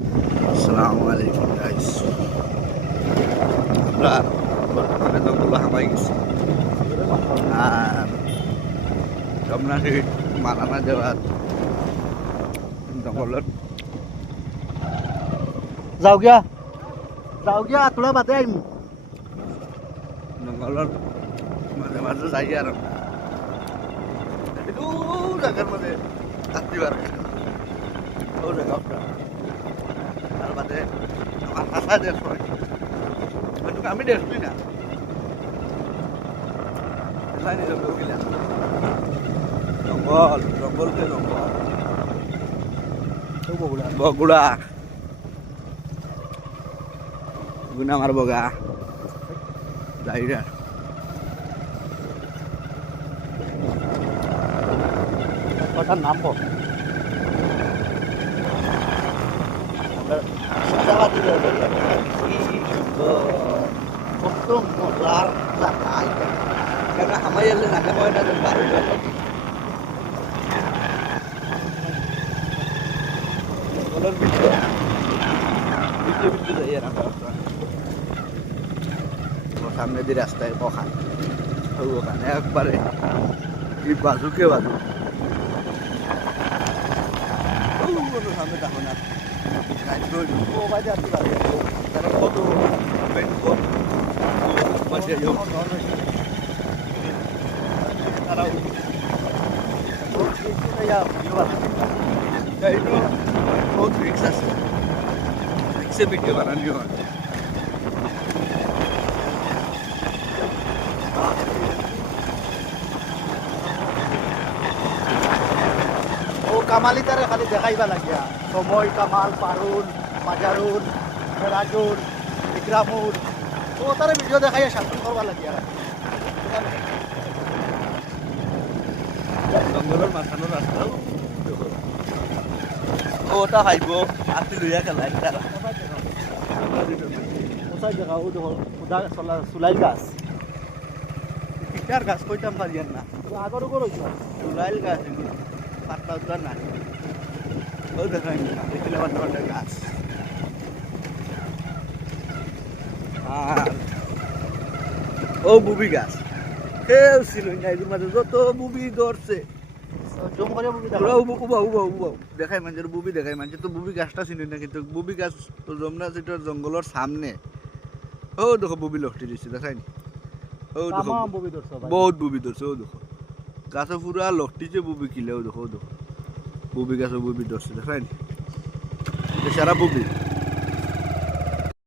আসসালামু আলাইকুম গাইস। আমরা বর্তমানে জঙ্গল হামাই গেছি আর যমুনাকে মালানা দেওয়ার জঙ্গলের যাও গিয়া তোরা বাদে আইম জঙ্গলের মাঝে মাঝে যাই আর জায়গার মধ্যে আত্মীয় ও জায়গা তার বাদে আমার হাসা দেশ হয় কিন্তু আমি দেখছি না জঙ্গল জঙ্গলকে জঙ্গল বগুড়া গুনা আমার বগা যাইরা কথার নাম বল কত মজার লাগাই কেন হামাই এলে নাকে পয়টা দেন পারো জঙ্গলের ভিতরে যাই আর আমরা সামনে দিয়ে রাস্তায় ওখান ওখানে একবারে এই বাজুকে বাজু সামনে দেখো না ও বাজে আর কি বাজে তারা কত বাজে তারা বহুত রিক্স আছে রিক্সে ভিডিও বানানো হয় ও কামালি তারে খালি দেখাইবা লাগিয়া সময় কামাল পারুল মাজারুল রাজুল ইকরামুল ও তারে ভিডিও দেখাইয়া শাসন করবা লাগিয়া জঙ্গলের মাথানো রাস্তা ওটা খাইব আতি লইয়া খেলাই তারা কোথায় জায়গা ও দেখো সুলাইল গাছ পিঠার গাছ কইতাম পারিয়ান না আগর উপর হইতো সুলাইল গাছ এগুলো পাতলা উতলা না ও দেখাই দেখিলে বাটা গাছ আর ও বুবি গাছ কেউ ছিল না এগুলোর মাঝে যত বুবি ধরছে জম করে বুবি ওরা উবাও দেখাই মানুষের বুবি দেখাই মানুষের তো বুবি গাছটা চিনি না কিন্তু বুবি গাছ যমুনা সিটির জঙ্গলের সামনে ও দেখো বুবি লহটি দিচ্ছে দেখাই নি ও দেখো বুবি ধরছো বহুত বুবি ধরছে ও দেখো গাছে পুরা লহটিছে বুবি কিলে ও দেখো বুবি গাছে বুবি ধরছে দেখাই নি সারা বুবি